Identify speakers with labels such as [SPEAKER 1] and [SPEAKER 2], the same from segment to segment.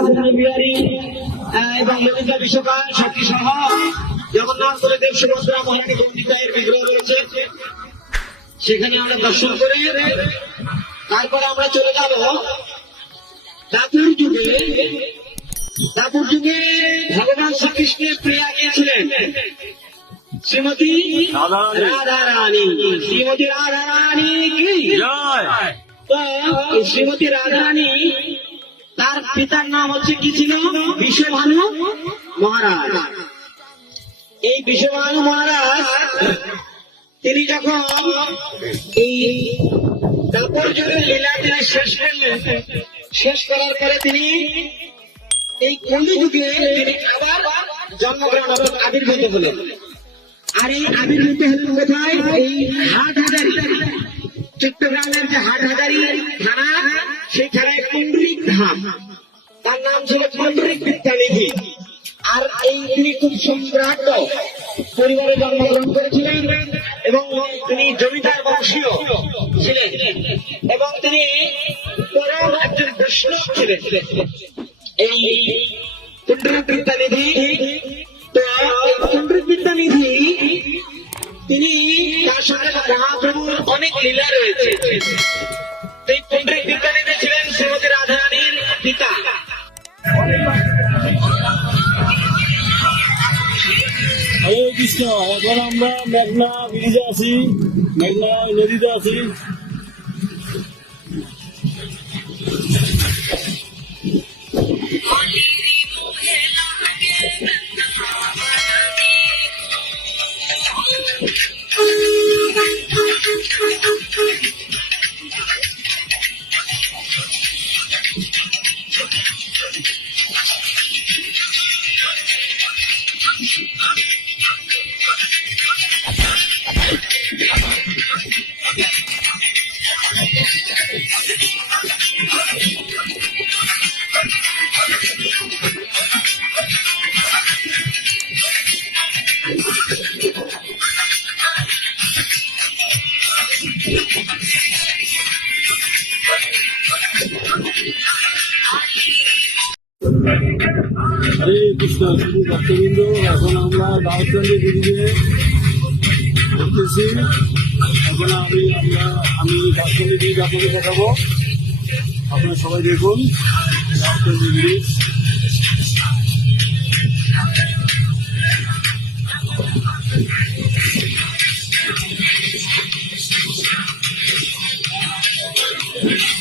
[SPEAKER 1] বিহারী আহ, এবং ললিতা বিশ্বকাল শক্তি সহ জগন্নাথ দেব সুভদ্রা মহারানী গন্ডিকায়ের বিগ্রহ রয়েছে। সেখানে আমরা দর্শন করে তারপরে আমরা চলে যাব দাপুর যুগে। দাপুর যুগে ভগবান শ্রীকৃষ্ণের প্রিয়া গিয়েছিলেন শ্রীমতী রাধা রানী শ্রীমতী রাধা রানী কি শ্রীমতী রাধারানী তার পিতার নাম হচ্ছে কি ছিল? বিশ্বভানু মহারাজ। এই বিশ্বভানু মহারাজ, তিনি যখন এই যুগের লীলা তিনি শেষ করলেন, শেষ করার পরে তিনি এই কলিযুগে তিনি আবার জন্মগ্রহণ আবির্ভূত হলেন। আর এই আবির্ভূত হলেন কোথায়? এই হাট হাজারি চট্টগ্রামের যে হাট হাজারি থানা সেখানে কুণ্ডলিক ধাম। তার নাম ছিল কুণ্ডলিক বিদ্যানিধি। আর এই তিনি খুব সম্রাট। পরিবারে জন্মগ্রহণ করেছিলেন এবং তিনি জমিদার বংশীয় ছিলেন। এবং তিনি পরম একজন বৈষ্ণব ছিলেন। এই কুণ্ডলিক বিদ্যানিধি, তো এই বিদ্যানিধি, তিনি তার সঙ্গে মহাপ্রভুর অনেক লীলা রয়েছে। এই পণ্ডিত বিজ্ঞানীদের ছিলেন শ্রীমতী রাধারানীর পিতা
[SPEAKER 2] হরে কৃষ্ণ এখন আমরা মেঘনা ব্রিজে আছি মেঘনা নদীতে আছি হরে কৃষ্ণ শুধু ভক্তবৃন্দ এখন আমরা দাউদগঞ্জে ব্রিজে ঘুরতেছি এখন আমি আমরা আমি দাউদগঞ্জে ব্রিজ আপনাদের দেখাবো আপনারা সবাই দেখুন দাউদগঞ্জ ব্রিজ Yeah.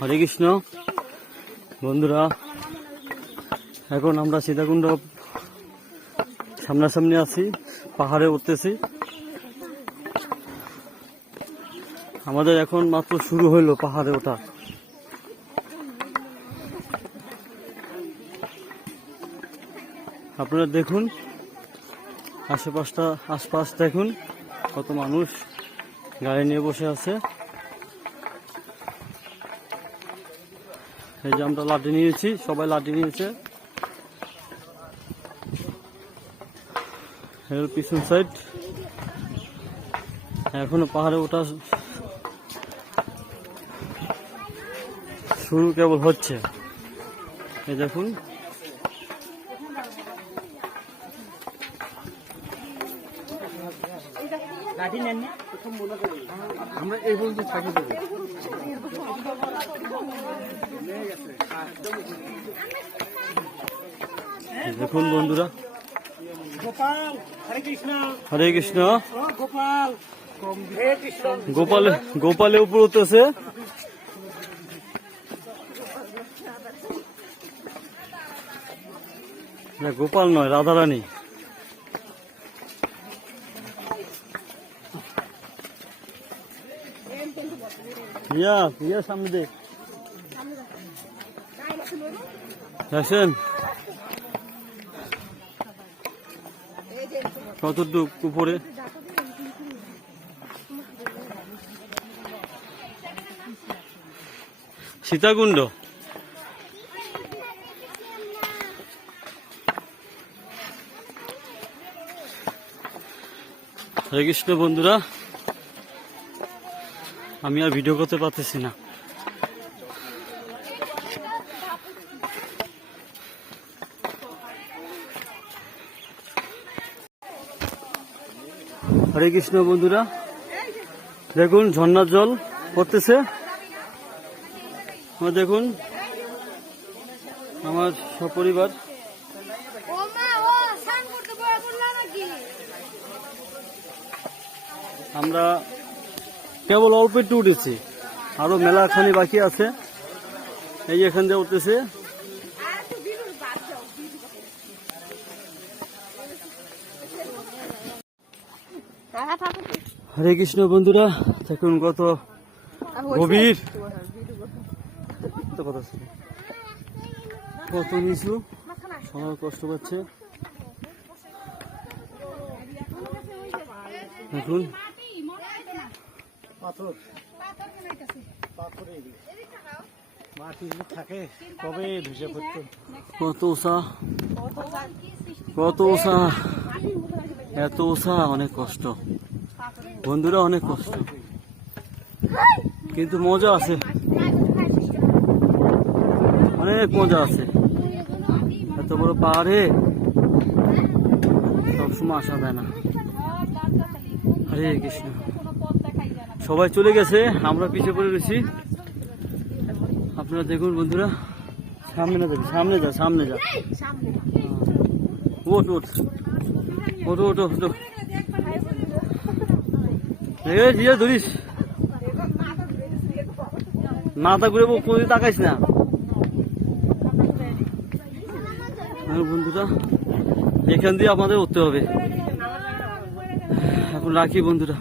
[SPEAKER 2] হরে কৃষ্ণ। বন্ধুরা এখন আমরা সীতাকুণ্ড সামনাসামনি আছি, পাহাড়ে উঠতেছি। আমাদের এখন মাত্র শুরু হইল পাহাড়ে ওঠা। আপনারা দেখুন, আশেপাশটা, আশপাশ দেখুন, কত মানুষ গাড়ি নিয়ে বসে আছে। এই যে আমরা লাঠি নিয়েছি, সবাই লাঠি নিয়েছে। এর পিছন সাইড। এখনও পাহাড়ে ওঠা শুরু কেবল হচ্ছে। এই দেখুন।
[SPEAKER 3] আমরা এই পর্যন্ত থাকি দেবো।
[SPEAKER 2] দেখুন বন্ধুরা।
[SPEAKER 3] গোপাল হরে কৃষ্ণ।
[SPEAKER 2] হরে কৃষ্ণ।
[SPEAKER 3] গোপাল
[SPEAKER 2] গোপালে গোপালে উপর উঠতেছে। গোপাল নয় রাধারানী। ইয়া ইয়া সামনে দে। আসেন। কতটুক উপরে। সীতাকুণ্ড। হরে কৃষ্ণ বন্ধুরা আমি আর ভিডিও করতে পারতেছি না। হরে কৃষ্ণ বন্ধুরা দেখুন ঝর্ণার জল পড়তেছে। দেখুন আমার সপরিবার। আমরা কেবল অল্প একটু উঠেছি। আরও মেলাখানি বাকি আছে। এই এখান দিয়ে উঠতেছে। হরে কৃষ্ণ বন্ধুরা দেখুন কত গভীর। কত কথা ছিল কত নিচু সবাই কষ্ট পাচ্ছে। দেখুন।
[SPEAKER 3] পাথর। পাথরে মাটি থাকে তবে ভেসে পড়তো
[SPEAKER 2] কত উষা। কত ওষা এত ওষা অনেক কষ্ট। বন্ধুরা, অনেক কষ্ট। কিন্তু মজা আছে। অনেক মজা আছে। এত বড় পাহাড়ে সবসময় আসা যায় না। হরে কৃষ্ণ। সবাই চলে গেছে, আমরা পিছিয়ে পড়ে রয়েছি। আপনারা দেখুন বন্ধুরা, সামনে না যাবি সামনে যা সামনে যা ওঠ ওঠ। ওঠ ওঠ ওঠ জিয়া, ধরিস। মাথা ঘুরে কোনদিন তাকাইস না। বন্ধুরা, এখান দিয়ে আপনাদের উঠতে হবে। এখন রাখি বন্ধুরা।